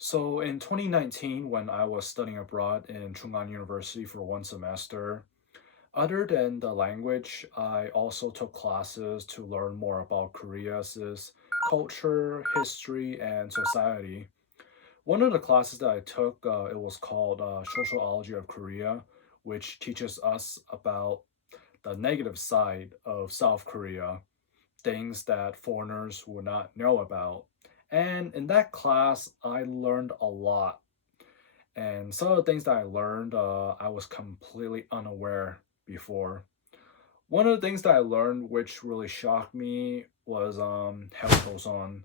So in 2019, when I was studying abroad in Chungan University for one semester, other than the language, I also took classes to learn more about Korea's culture, history, and society. One of the classes that I took, it was called Sociology of Korea, which teaches us about the negative side of South Korea, things that foreigners would not know about. And in that class, I learned a lot. And some of the things that I learned, I was completely unaware before. One of the things that I learned, which really shocked me, was how Joseon.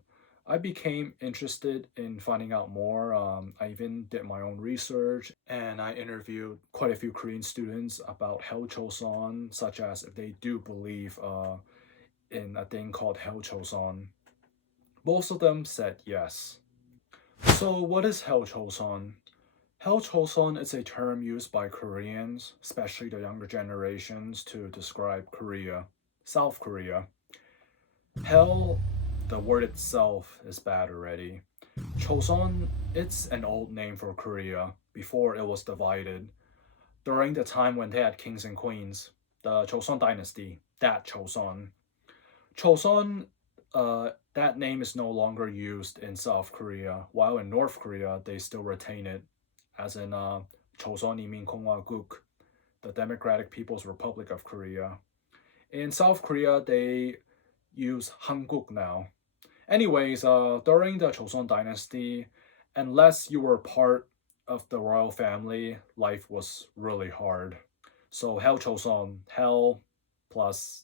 I became interested in finding out more. I even did my own research, and I interviewed quite a few Korean students about Hell Choson, such as if they do believe in a thing called Hell Choson. Most of them said yes. So, what is Hell Choson? Hell Choson is a term used by Koreans, especially the younger generations, to describe Korea, South Korea. Hell, the word itself is bad already. Choson, it's an old name for Korea before it was divided. During the time when they had kings and queens, the Choson dynasty, that Choson. Choson, that name is no longer used in South Korea, while in North Korea they still retain it, as in Choson Inmin-Konghwa-guk, the Democratic People's Republic of Korea. In South Korea, they use Hanguk now. Anyways, during the Choson dynasty, unless you were part of the royal family, life was really hard. So Hell Choson, hell plus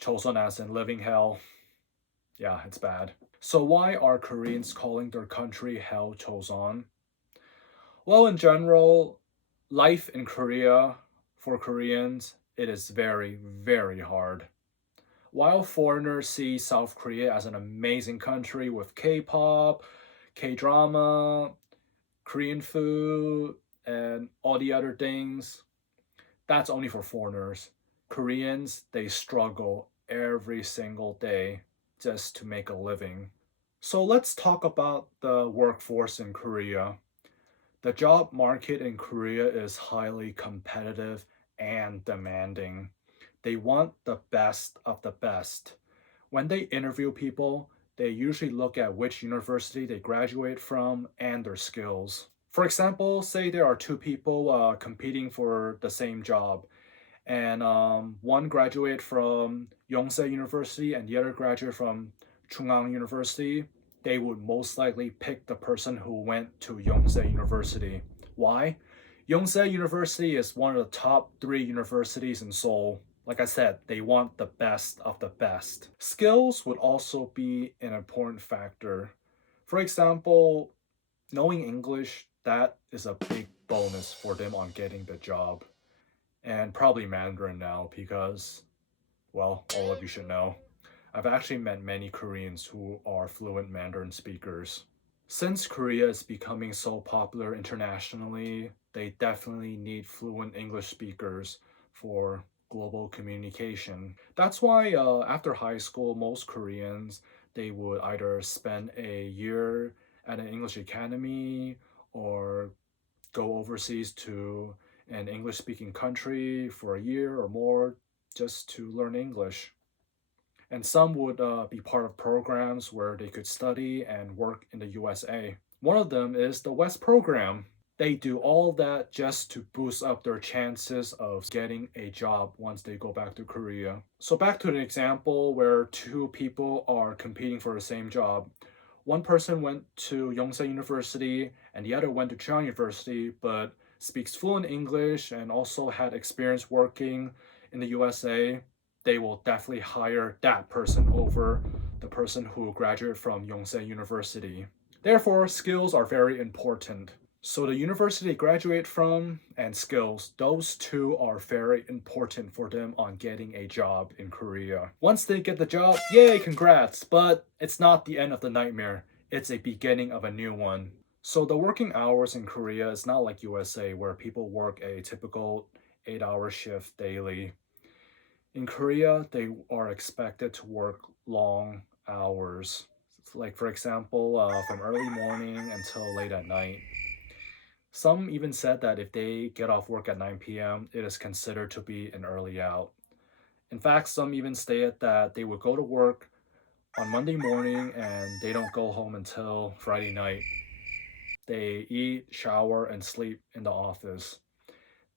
Choson as in living hell. Yeah, it's bad. So why are Koreans calling their country Hell Choson? Well, in general, life in Korea for Koreans, it is very, very hard. While foreigners see South Korea as an amazing country with K-pop, K-drama, Korean food, and all the other things, that's only for foreigners. Koreans, they struggle every single day just to make a living. So let's talk about the workforce in Korea. The job market in Korea is highly competitive and demanding. They want the best of the best. When they interview people, they usually look at which university they graduate from and their skills. For example, say there are two people competing for the same job, and one graduate from Yonsei University and the other graduate from Chungang University. They would most likely pick the person who went to Yonsei University. Why? Yonsei University is one of the top three universities in Seoul. Like I said, they want the best of the best. Skills would also be an important factor. For example, knowing English, that is a big bonus for them on getting the job. And probably Mandarin now because, well, all of you should know. I've actually met many Koreans who are fluent Mandarin speakers. Since Korea is becoming so popular internationally, they definitely need fluent English speakers for global communication. That's why after high school, most Koreans they would either spend a year at an English academy or go overseas to an English speaking country for a year or more just to learn English. And some would be part of programs where they could study and work in the USA. One of them is the West program. They do all that just to boost up their chances of getting a job once they go back to Korea. So, back to the example where two people are competing for the same job. One person went to Yonsei University and the other went to Cheon University, but speaks fluent English and also had experience working in the USA. They will definitely hire that person over the person who graduated from Yonsei University. Therefore, skills are very important. So the university they graduate from and skills, those two are very important for them on getting a job in Korea. Once they get the job, yay, congrats, but it's not the end of the nightmare. It's a beginning of a new one. So the working hours in Korea is not like USA where people work a typical 8-hour shift daily. In Korea, they are expected to work long hours, Like, for example, from early morning until late at night. Some even said that if they get off work at 9 p.m., it is considered to be an early out. In fact, some even stated that they would go to work on Monday morning and they don't go home until Friday night. They eat, shower, and sleep in the office.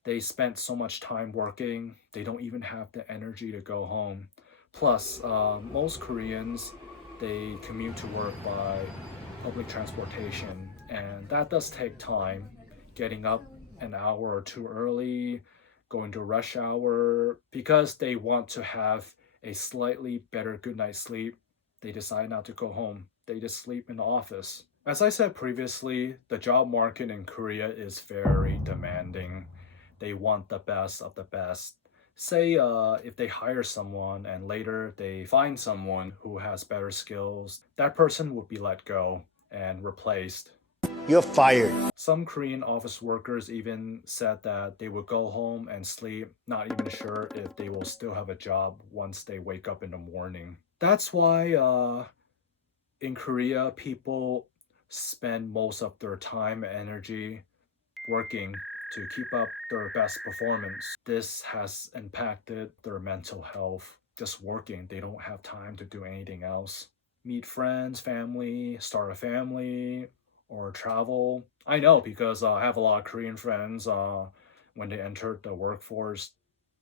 They spent so much time working, they don't even have the energy to go home. Plus, most Koreans, they commute to work by public transportation, and that does take time. Getting up an hour or two early, going to rush hour, because they want to have a slightly better good night's sleep, they decide not to go home. They just sleep in the office. As I said previously, the job market in Korea is very demanding. They want the best of the best. Say if they hire someone and later they find someone who has better skills, that person would be let go and replaced. You're fired. Some Korean office workers even said that they would go home and sleep, not even sure if they will still have a job once they wake up in the morning. That's why in Korea, people spend most of their time and energy working to keep up their best performance. This has impacted their mental health. Just working, they don't have time to do anything else. Meet friends, family, start a family, or travel. I know because I have a lot of Korean friends. When they enter the workforce,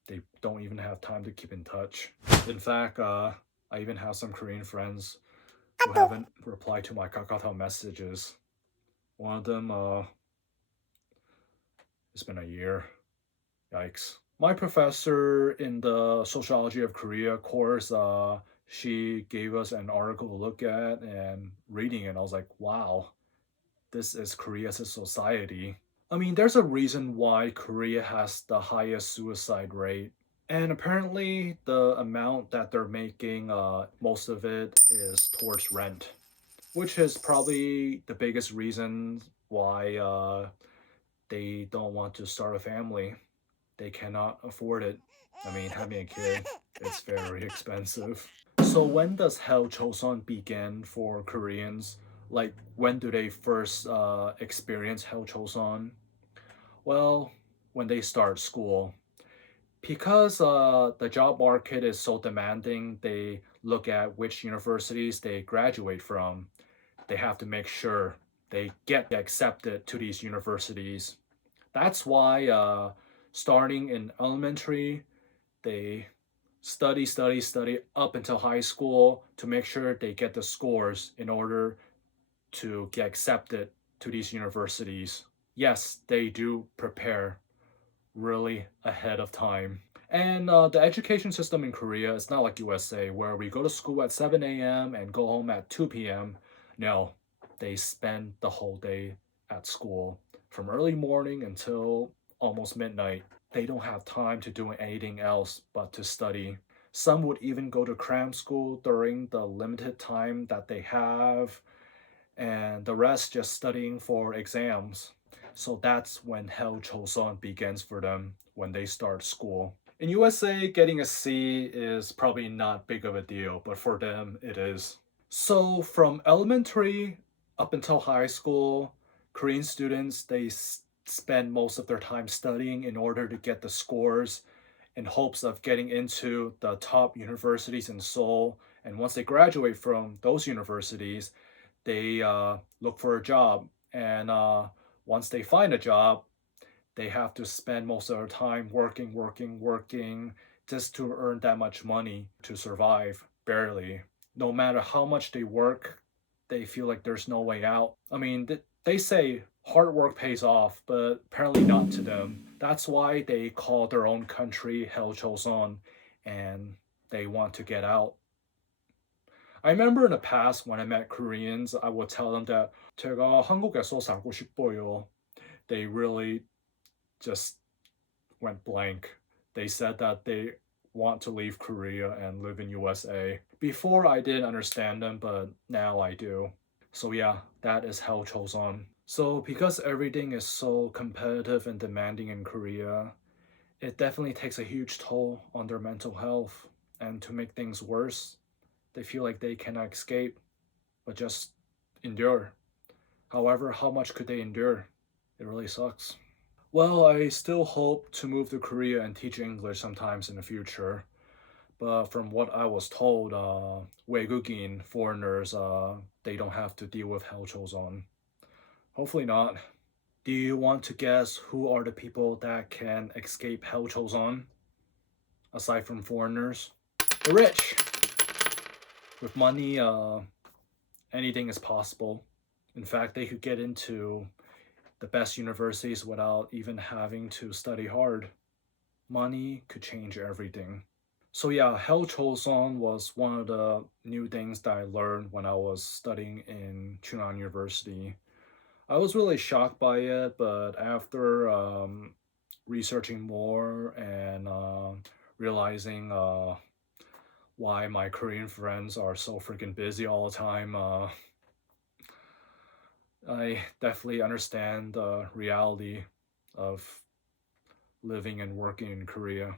they don't even have time to keep in touch. In fact, I even have some Korean friends who haven't replied to my Kakao messages. One of them, it's been a year. Yikes. My professor in the sociology of Korea course, she gave us an article to look at and reading it. I was like, wow, this is Korea as a society. I mean, there's a reason why Korea has the highest suicide rate. And apparently, the amount that they're making, most of it is towards rent, which is probably the biggest reason why they don't want to start a family. They cannot afford it. I mean, having a kid, it's very expensive. So when does Hell Choson begin for Koreans? Like, when do they first experience Hell Choson? Well, when they start school. Because the job market is so demanding, they look at which universities they graduate from. They have to make sure they get accepted to these universities. That's why starting in elementary, they study up until high school to make sure they get the scores in order to get accepted to these universities. Yes, they do prepare really ahead of time. And the education system in Korea is not like USA, where we go to school at 7 a.m. and go home at 2 p.m. No, they spend the whole day at school from early morning until almost midnight. They don't have time to do anything else but to study. Some would even go to cram school during the limited time that they have, and the rest just studying for exams. So that's when Hell Choson begins for them when they start school. In USA, getting a C is probably not big of a deal, but for them it is. So from elementary up until high school, Korean students they spend most of their time studying in order to get the scores in hopes of getting into the top universities in Seoul. And once they graduate from those universities, they look for a job. And once they find a job, they have to spend most of their time working just to earn that much money to survive, barely. No matter how much they work, they feel like there's no way out. I mean, they say hard work pays off, but apparently not to them. That's why they call their own country Hell Choson, and they want to get out. I remember in the past when I met Koreans, I would tell them that 제가 한국에서 살고 싶어요. They really just went blank. They said that they want to leave Korea and live in USA. Before I didn't understand them, but now I do. So yeah, that is how Choson. So because everything is so competitive and demanding in Korea, it definitely takes a huge toll on their mental health. And to make things worse, they feel like they cannot escape. but just endure. However, how much could they endure? It really sucks. Well, I still hope to move to Korea and teach English sometimes in the future. But from what I was told, 외국인 foreigners, they don't have to deal with Joseon. Hopefully not. Do you want to guess who are the people that can escape Joseon aside from foreigners? The rich. With money, anything is possible. In fact, they could get into the best universities without even having to study hard. Money could change everything. So yeah, Hell Choson was one of the new things that I learned when I was studying in Chunan University. I was really shocked by it, but after researching more and realizing why my Korean friends are so freaking busy all the time, I definitely understand the reality of living and working in Korea.